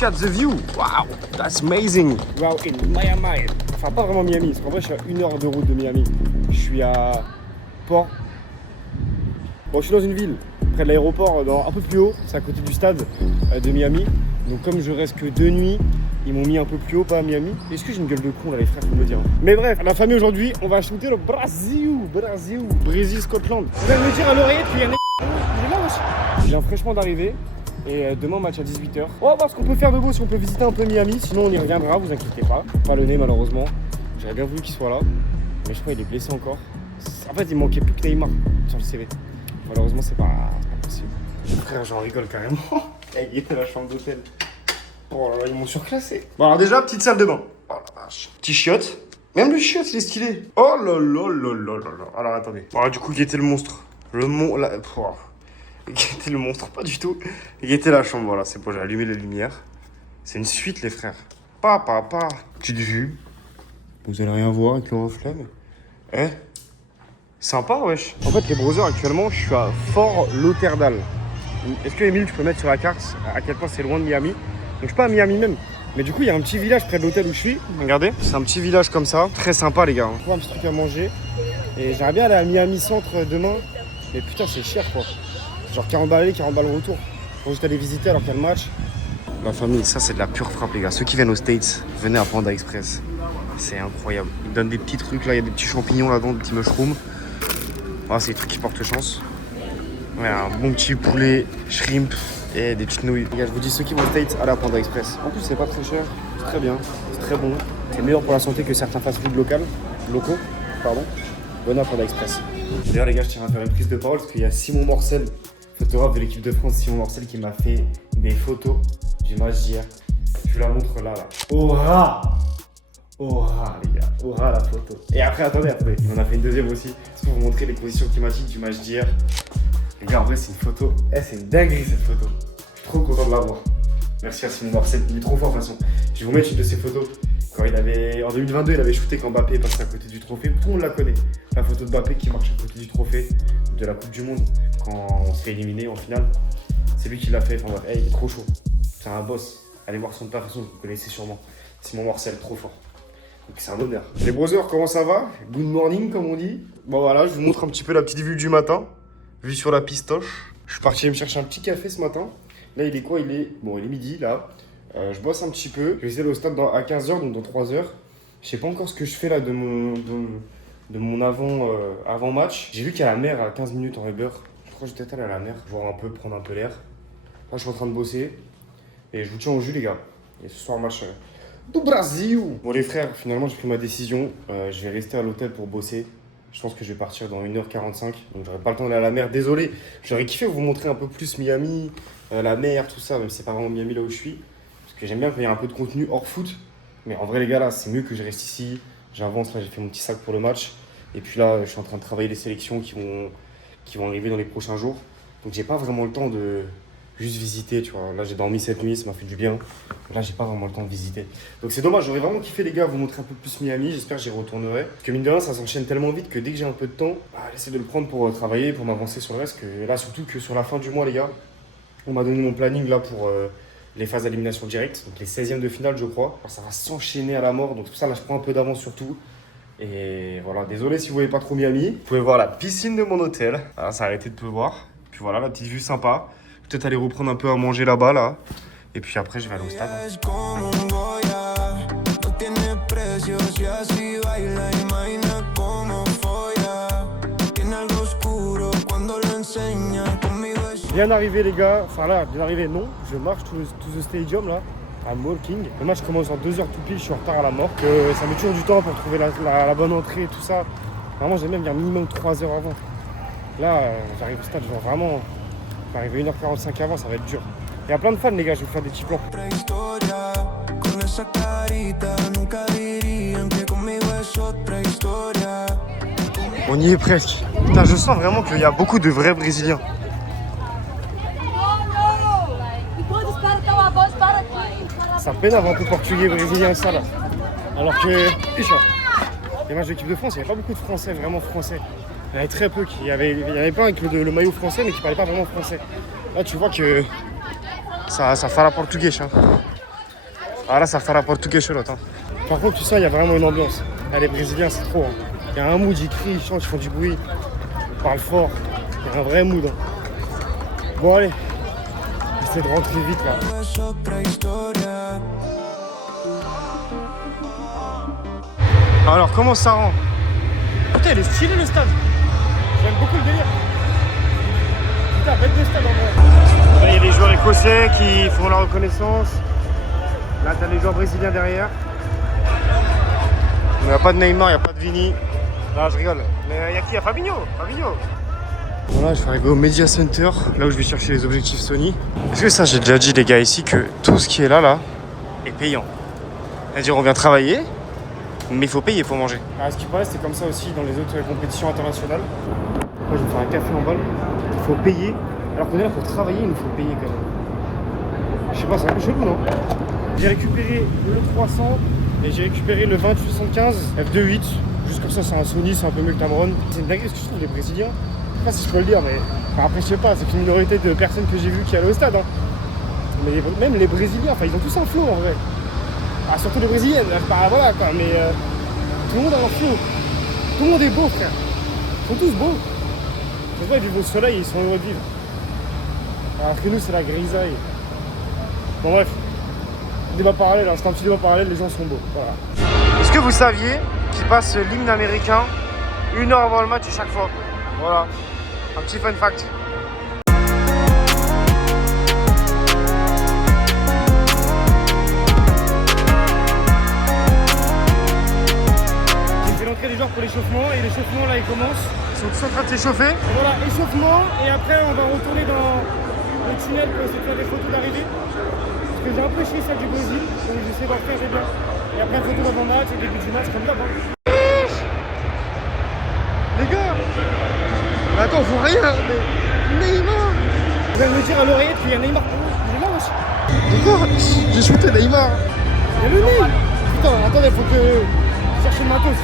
look at the view. Wow, that's amazing. Wow, in Miami. Enfin, pas vraiment Miami, parce qu'en vrai, je suis à 1 heure de route de Miami. Je suis à Port. Bon, je suis dans une ville, près de l'aéroport, un peu plus haut. C'est à côté du stade de Miami. Donc, comme je reste que 2 nuits, ils m'ont mis un peu plus haut, pas à Miami. Est-ce que j'ai une gueule de con là, les frères, faut me le dire. Mais bref, la famille aujourd'hui, on va shooter le Brésil-Scotland. Vous allez me dire à l'oreillette qu'il y a un il est là aussi. Je viens fraîchement d'arriver. Et demain, match à 18h. On va voir ce qu'on peut faire de beau, si on peut visiter un peu Miami. Sinon, on y reviendra, vous inquiétez pas. Pas le nez, malheureusement. J'aurais bien voulu qu'il soit là. Mais je crois qu'il est blessé encore. En fait, il manquait plus que Neymar sur le CV. Malheureusement, c'est pas possible. Frère, j'en rigole carrément. Il était à la chambre d'hôtel. Oh là là, ils m'ont surclassé. Bon, alors déjà, petite salle de bain. Oh la vache. Petit chiotte. Même le chiotte, il est stylé. Oh là là là là là là. Alors, attendez. Oh, du coup, qui était le monstre? Le qui était le monstre, pas du tout. Qui était la chambre, voilà, c'est bon, j'ai allumé les lumières. C'est une suite, les frères. Papa. Petite vue. Vous allez rien voir avec le reflet, mais... Sympa, wesh. En fait, les browsers, actuellement, je suis à Fort Lauderdale. Est-ce que, Emile, tu peux mettre sur la carte à quel point c'est loin de Miami? Donc, je suis pas à Miami même. Mais du coup, il y a un petit village près de l'hôtel où je suis. Regardez, c'est un petit village comme ça. Très sympa, les gars. On trouve un petit truc à manger. Et j'aimerais bien aller à Miami Centre demain. Mais putain, c'est cher, quoi. Genre 40 balles aller, 40 balles au retour. Faut juste aller visiter alors qu'il y a le match. La famille, ça c'est de la pure frappe, les gars. Ceux qui viennent aux States, venez à Panda Express. C'est incroyable. Ils donnent des petits trucs, là, il y a des petits champignons là-dedans, des petits mushrooms. Voilà, c'est des trucs qui portent chance. Ouais, un bon petit poulet, shrimp et des petites nouilles. Les gars, je vous dis, ceux qui vont aux States, allez à Panda Express. En plus, c'est pas très cher, c'est très bien, c'est très bon. C'est meilleur pour la santé que certains fast-food locaux. Venez à Panda Express. D'ailleurs, les gars, je tiens à faire une prise de parole parce qu'il y a Simon Morcel, photographe de l'équipe de France, Simon Morcel, qui m'a fait des photos du match d'hier. Je vous la montre là. Aura, les gars. Aura la photo. Et après, attendez. Il m'en a fait une deuxième aussi. C'est pour vous montrer les conditions climatiques du match d'hier. Les gars, en vrai, c'est une photo. C'est une dinguerie cette photo. Je suis trop content de l'avoir. Merci à Simon Morcel. Il est trop fort de toute façon. Je vais vous mettre une de ses photos. En 2022, il avait shooté quand Mbappé passait à côté du trophée. Tout le monde la connaît. La photo de Mbappé qui marche à côté du trophée de la Coupe du Monde quand on se fait éliminer en finale. C'est lui qui l'a fait. Enfin, il est trop chaud. C'est un boss. Allez voir son père, vous connaissez sûrement. Simon Morcel, trop fort. Donc c'est un honneur. Les brothers, comment ça va? Good morning, comme on dit. Bon voilà, je vous montre un petit peu la petite vue du matin. Vue sur la pistoche. Je suis parti me chercher un petit café ce matin. Là, il est quoi? Il est midi, là. Je bosse un petit peu. Je vais essayer d'aller au stade à 15h, donc dans 3h. Je sais pas encore ce que je fais là de mon avant-match. J'ai vu qu'il y a la mer à 15 minutes en Uber. Je crois que je vais peut-être aller à la mer, voir un peu, prendre un peu l'air. Là, je suis en train de bosser. Et je vous tiens au jus, les gars. Et ce soir, match du Brésil. Bon, les frères, finalement, j'ai pris ma décision. Je vais rester à l'hôtel pour bosser. Je pense que je vais partir dans 1h45. Donc, j'aurai pas le temps d'aller à la mer. Désolé. J'aurais kiffé vous montrer un peu plus Miami, la mer, tout ça. Même si c'est pas vraiment Miami là où je suis. Parce que j'aime bien quand il y a un peu de contenu hors foot. Mais en vrai, les gars, là, c'est mieux que je reste ici. J'avance, là, j'ai fait mon petit sac pour le match. Et puis là, je suis en train de travailler les sélections qui vont arriver dans les prochains jours. Donc, j'ai pas vraiment le temps de juste visiter, tu vois. Là, j'ai dormi cette nuit, ça m'a fait du bien. Là, j'ai pas vraiment le temps de visiter. Donc, c'est dommage. J'aurais vraiment kiffé, les gars, vous montrer un peu plus Miami. J'espère que j'y retournerai. Parce que mine de rien, ça s'enchaîne tellement vite que dès que j'ai un peu de temps, j'essaie de le prendre pour travailler, pour m'avancer sur le reste. Que là, surtout que sur la fin du mois, les gars, on m'a donné mon planning là pour les phases d'élimination directe. Donc, les 16e de finale, je crois. Alors, ça va s'enchaîner à la mort. Donc, c'est pour ça, là, je prends un peu d'avance sur tout. Et voilà, désolé si vous voyez pas trop Miami. Vous pouvez voir la piscine de mon hôtel. Alors, ça a arrêté de pleuvoir. Puis voilà, la petite vue sympa. Peut-être aller reprendre un peu à manger là-bas, là. Et puis après, je vais aller au stade. Bien arrivé, les gars. Enfin là, bien arrivé, non. Je marche to the stadium, là. I'm walking. Le match commence en 2h tout pile. Je suis en retard à la mort. Ça met toujours du temps pour trouver la bonne entrée et tout ça. Vraiment, j'aime bien venir minimum 3 heures avant. Là, j'arrive au stade, genre vraiment... Je vais arriver 1h45 avant, ça va être dur. Il y a plein de fans, les gars, je vais vous faire des petits plans. On y est presque. Putain, je sens vraiment qu'il y a beaucoup de vrais Brésiliens. Ça pénave un peu portugais, brésilien, ça là. Alors que, les matchs d'équipe de France, il n'y avait pas beaucoup de Français, vraiment Français. Il y en avait très peu, il y avait plein avec le maillot français, mais qui ne parlaient pas vraiment français. Là, tu vois que ça fala portugais, hein. Ah là, ça fait la portugais chelot. Hein. Par contre, tu sens, il y a vraiment une ambiance. Ah, les Brésiliens, c'est trop. Hein. Il y a un mood, ils crient, ils chantent, ils font du bruit. Ils parlent fort. Il y a un vrai mood. Hein. Bon, allez. J'essaie de rentrer vite là. Alors, comment ça rend? Putain, il est stylé le stade. J'aime beaucoup le délire. Putain, bête de stade en vrai. Là, il y a des joueurs écossais qui font la reconnaissance. Là, t'as les joueurs brésiliens derrière. Il n'y a pas de Neymar, il n'y a pas de Vini. Là, je rigole. Mais il y a qui? Il y a Fabinho. Voilà, je vais arriver au Media Center, là où je vais chercher les objectifs Sony. Parce que ça, j'ai déjà dit, les gars, ici, que tout ce qui est là, est payant. C'est-à-dire, on vient travailler, mais il faut payer, il faut manger. Ah, ce qui paraît, c'est comme ça aussi dans les autres compétitions internationales. Moi, je vais me faire un café en balle. Il faut payer. Alors qu'on est là pour travailler, il nous faut payer quand même. Je sais pas, c'est un peu chelou, non? J'ai récupéré le 300 et j'ai récupéré le 2875 F2.8. Juste comme ça, c'est un Sony, c'est un peu mieux que Tamron. C'est une dinguerie ce que je trouve, les Brésiliens. Je sais pas si je peux le dire, mais enfin, après, je sais pas, c'est une minorité de personnes que j'ai vues qui allaient au stade. Hein. Mais même les Brésiliens, enfin, ils ont tous un flow en vrai. Ah, surtout les Brésiliennes, bah, voilà quoi, mais tout le monde a un flow. Tout le monde est beau, frère. Ils sont tous beaux. Je sais pas, ils vivent au soleil, ils sont heureux de vivre. Alors que nous, c'est la grisaille. Bon, bref. Débat parallèle, hein. C'est un petit débat parallèle, les gens sont beaux. Voilà. Est-ce que vous saviez qu'ils passent l'hymne américain 1 heure avant le match chaque fois? Voilà. Un petit fun fact. J'ai fait l'entrée des joueurs pour l'échauffement et l'échauffement là il commence. Ils sont tous en train de s'échauffer. Voilà, échauffement et après on va retourner dans le tunnel pour essayer de faire des photos d'arrivée. Parce que j'ai un peu chié celle du Brésil, donc j'essaie d'en faire bien. Et après photo d'avant-match et début du match comme d'hab. Les gars, mais attends, faut rien, mais Neymar. Vous allez me dire à l'oreillette qu'il y a Neymar. Il est là aussi. Pourquoi? J'ai shooté Neymar. Il y a le nez. Putain, attendez, faut que chercher le matos,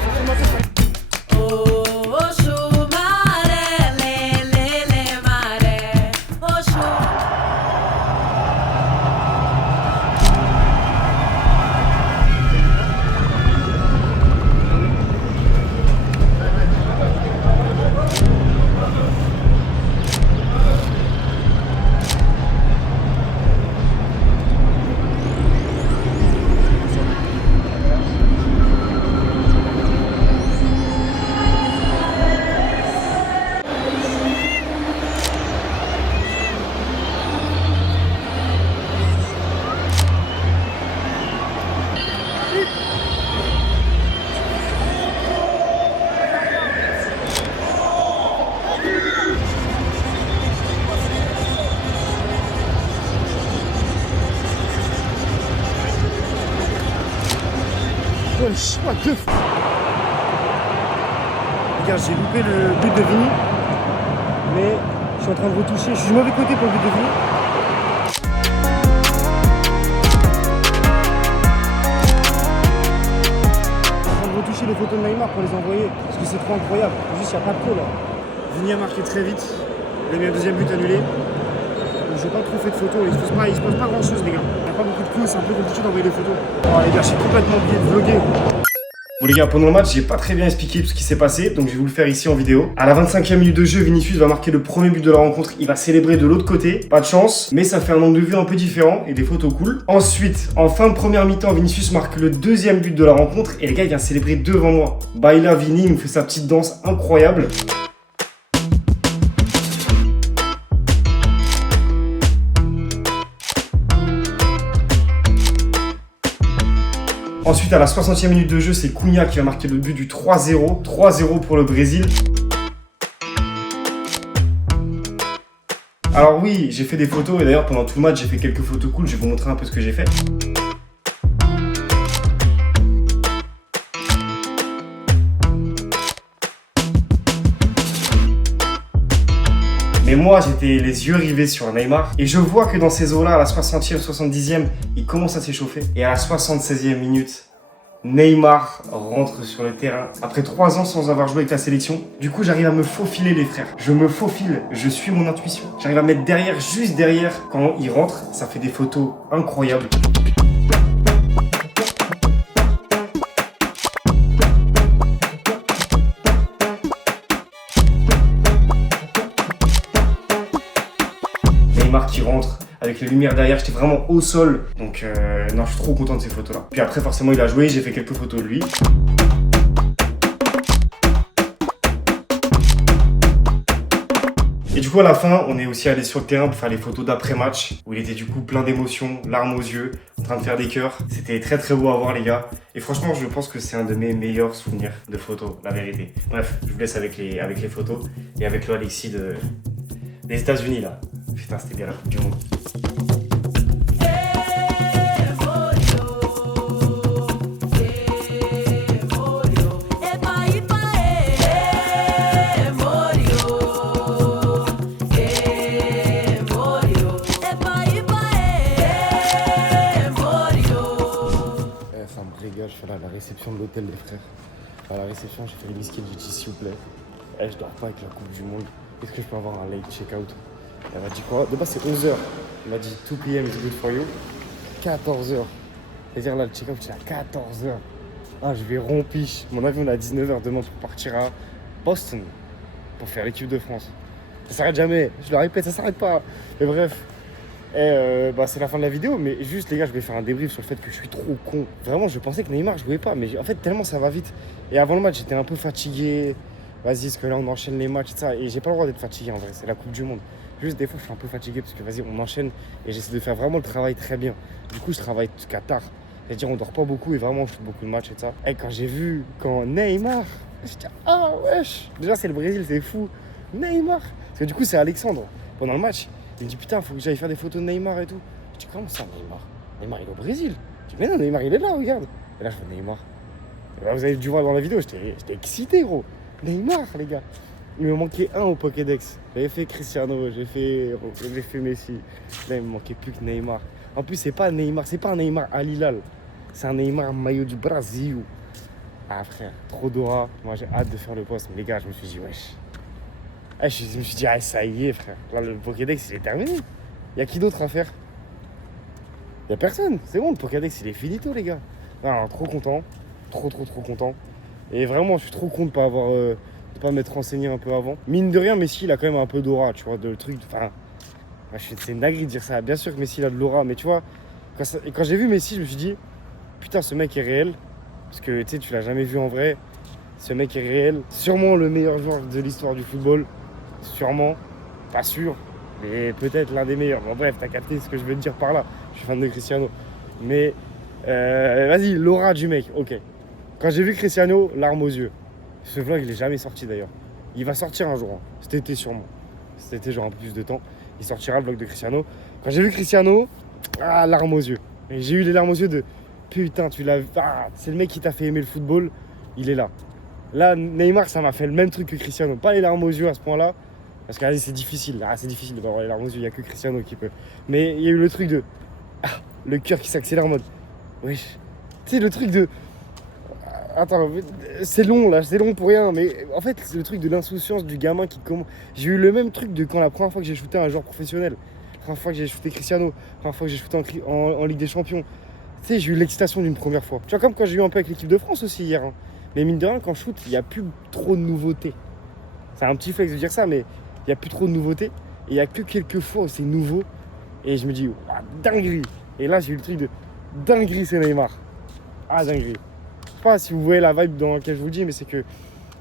What the f... Regarde, j'ai loupé le but de Vini. Mais je suis en train de retoucher. Je suis du mauvais côté pour le but de Vini. Je suis en train de retoucher les photos de Neymar pour les envoyer. Parce que c'est trop incroyable. Juste, il n'y a pas de peau là. Vini a marqué très vite. Il a mis un deuxième but annulé. Donc j'ai pas trop fait de photos. Il se passe pas grand chose, les gars. Il n'y a pas beaucoup de coups. C'est un peu compliqué d'envoyer des photos. Oh les gars, j'ai complètement oublié de vlogger. Bon les gars, pendant le match, j'ai pas très bien expliqué tout ce qui s'est passé, donc je vais vous le faire ici en vidéo. À la 25e minute de jeu, Vinicius va marquer le premier but de la rencontre, il va célébrer de l'autre côté. Pas de chance, mais ça fait un angle de vue un peu différent et des photos cool. Ensuite, en fin de première mi-temps, Vinicius marque le deuxième but de la rencontre et les gars, il vient célébrer devant moi. Baila Vini, il nous fait sa petite danse incroyable. Ensuite, à la 60e minute de jeu, c'est Cunha qui va marquer le but du 3-0. 3-0 pour le Brésil. Alors oui, j'ai fait des photos et d'ailleurs pendant tout le match, j'ai fait quelques photos cool. Je vais vous montrer un peu ce que j'ai fait. Mais moi, j'étais les yeux rivés sur Neymar. Et je vois que dans ces eaux-là, à la 60e, 70e, il commence à s'échauffer. Et à la 76e minute, Neymar rentre sur le terrain. Après 3 ans sans avoir joué avec la sélection. Du coup, j'arrive à me faufiler, les frères. Je me faufile, je suis mon intuition. J'arrive à mettre derrière, juste derrière. Quand il rentre, ça fait des photos incroyables. Neymar qui rentre, avec les lumières derrière, j'étais vraiment au sol. Donc non, je suis trop content de ces photos-là. Puis après, forcément, il a joué, j'ai fait quelques photos de lui. Et du coup, à la fin, on est aussi allé sur le terrain pour faire les photos d'après-match, où il était du coup plein d'émotions, larmes aux yeux, en train de faire des cœurs. C'était très très beau à voir, les gars. Et franchement, je pense que c'est un de mes meilleurs souvenirs de photos, la vérité. Bref, je vous laisse avec les photos et avec le Alexis des États-Unis là. Putain, c'était bien la Coupe du Monde. Ça me régale, je suis là à la réception de l'hôtel des frères. À la réception, j'ai fait les biscuits, j'ai dit s'il vous plaît. Je dors pas avec la Coupe du Monde. Est-ce que je peux avoir un late check-out? Elle m'a dit quoi? De base c'est 11h. Elle m'a dit 2 p.m. is good for you. 14h. C'est-à-dire là le check-out c'est à 14h. Ah je vais rompiche. Mon avion est à 19h demain pour partir à Boston. Pour faire l'équipe de France. Ça s'arrête jamais. Je le répète, ça s'arrête pas. Mais bref. C'est la fin de la vidéo, mais juste les gars, je vais faire un débrief sur le fait que je suis trop con. Vraiment, je pensais que Neymar jouait pas, mais en fait, tellement ça va vite. Et avant le match, j'étais un peu fatigué. Vas-y, parce que là, on enchaîne les matchs et ça. Et j'ai pas le droit d'être fatigué en vrai, c'est la Coupe du Monde. Juste des fois, je suis un peu fatigué parce que vas-y, on enchaîne et j'essaie de faire vraiment le travail très bien. Du coup, je travaille jusqu'à tard. C'est-à-dire, on dort pas beaucoup et vraiment, je fais beaucoup de matchs et ça. Et quand j'ai vu, quand Neymar, je dis, ah wesh, déjà, c'est le Brésil, c'est fou. Neymar. Parce que du coup, c'est Alexandre. Pendant le match, il me dit putain, faut que j'aille faire des photos de Neymar et tout. Je dis comment ça, Neymar? Neymar, il est au Brésil. Je dis mais non, Neymar, il est là, regarde. Et là, je vois Neymar. Et là, vous avez dû voir dans la vidéo, j'étais excité, gros. Neymar, les gars. Il me manquait un au Pokédex. J'avais fait Cristiano, j'ai fait Messi. Là, il me manquait plus que Neymar. En plus, c'est pas Neymar, c'est pas un Neymar Al Hilal. C'est un Neymar maillot du Brésil. Ah, frère, trop d'aura. Moi, j'ai hâte de faire le post. Mais les gars, je me suis dit, wesh. Je me suis dit, ah, ça y est, frère. Là, le Pokédex, il est terminé. Il y a qui d'autre à faire? Il y a personne. C'est bon, le Pokédex, il est finito, les gars. Non, trop content. Trop content. Et vraiment, je suis trop content de pas avoir... de pas m'être renseigné un peu avant. Mine de rien, Messi, il a quand même un peu d'aura, tu vois, de truc... Enfin, c'est une dinguerie de dire ça. Bien sûr que Messi, il a de l'aura, mais tu vois, quand j'ai vu Messi, je me suis dit, putain, ce mec est réel. Parce que, tu sais, tu l'as jamais vu en vrai. Ce mec est réel. Sûrement le meilleur joueur de l'histoire du football. Sûrement, pas sûr, mais peut-être l'un des meilleurs. Bon bref, t'as capté ce que je veux te dire par là. Je suis fan de Cristiano. Mais vas-y, l'aura du mec, ok. Quand j'ai vu Cristiano, larmes aux yeux. Ce vlog, il est jamais sorti d'ailleurs. Il va sortir un jour, hein. Cet été sûrement. Cet été, j'aurai un peu plus de temps. Il sortira le vlog de Cristiano. Quand j'ai vu Cristiano, larmes aux yeux. Et j'ai eu les larmes aux yeux de putain, tu l'as vu. Ah, c'est le mec qui t'a fait aimer le football, il est là. Là, Neymar, ça m'a fait le même truc que Cristiano. Pas les larmes aux yeux à ce point-là. Parce que c'est difficile. C'est difficile d'avoir les larmes aux yeux. Il n'y a que Cristiano qui peut. Mais il y a eu le truc de... le cœur qui s'accélère en mode... Wesh. Tu sais, le truc de... Attends, c'est long là, c'est long pour rien. Mais en fait, c'est le truc de l'insouciance du gamin qui commence... J'ai eu le même truc de quand la première fois que j'ai shooté un joueur professionnel. La première fois que j'ai shooté Cristiano. La première fois que j'ai shooté en Ligue des Champions. Tu sais, j'ai eu l'excitation d'une première fois. Tu vois, comme quand j'ai eu un peu avec l'équipe de France aussi hier. Hein. Mais mine de rien, quand je shoot, il n'y a plus trop de nouveautés. C'est un petit flex de dire ça, mais... Il n'y a plus trop de nouveautés. Et il n'y a que quelques fois où c'est nouveau. Et je me dis, dinguerie. Et là, j'ai eu le truc de dinguerie, c'est Neymar. Ah, dinguerie. Je sais pas si vous voyez la vibe dans laquelle je vous le dis, mais c'est que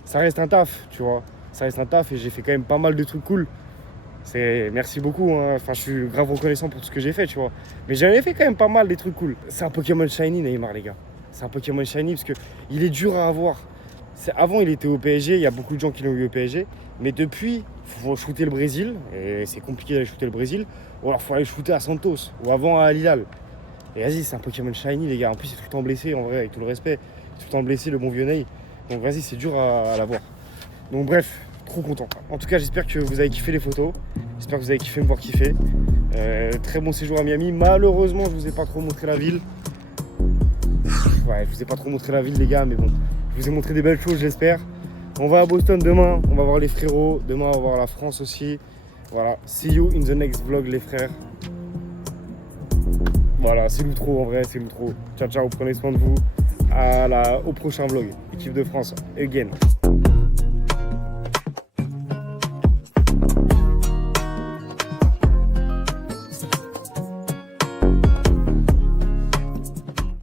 ça reste un taf, tu vois. Ça reste un taf et j'ai fait quand même pas mal de trucs cool. Merci beaucoup. Hein. Enfin, je suis grave reconnaissant pour tout ce que j'ai fait, tu vois. Mais j'en ai fait quand même pas mal des trucs cool. C'est un Pokémon Shiny, Neymar, les gars. C'est un Pokémon Shiny parce qu'il est dur à avoir. Avant, il était au PSG. Il y a beaucoup de gens qui l'ont eu au PSG. Mais depuis, il faut shooter le Brésil, et c'est compliqué d'aller shooter le Brésil, ou alors il faut aller shooter à Santos, ou avant à Al Hilal. Et vas-y, c'est un Pokémon Shiny, les gars. En plus, c'est tout le temps blessé, en vrai, avec tout le respect. Tout le temps blessé, le bon vieux Ney. Donc vas-y, c'est dur à l'avoir. Donc bref, trop content. En tout cas, j'espère que vous avez kiffé les photos. J'espère que vous avez kiffé me voir kiffer. Très bon séjour à Miami. Malheureusement, je vous ai pas trop montré la ville. Ouais, je vous ai pas trop montré la ville, les gars, mais bon. Je vous ai montré des belles choses, j'espère. On va à Boston demain, on va voir les frérots. Demain, on va voir la France aussi. Voilà, see you in the next vlog, les frères. Voilà, c'est l'outro en vrai, c'est l'outro. Ciao, ciao, prenez soin de vous. Au prochain vlog. Équipe de France, again.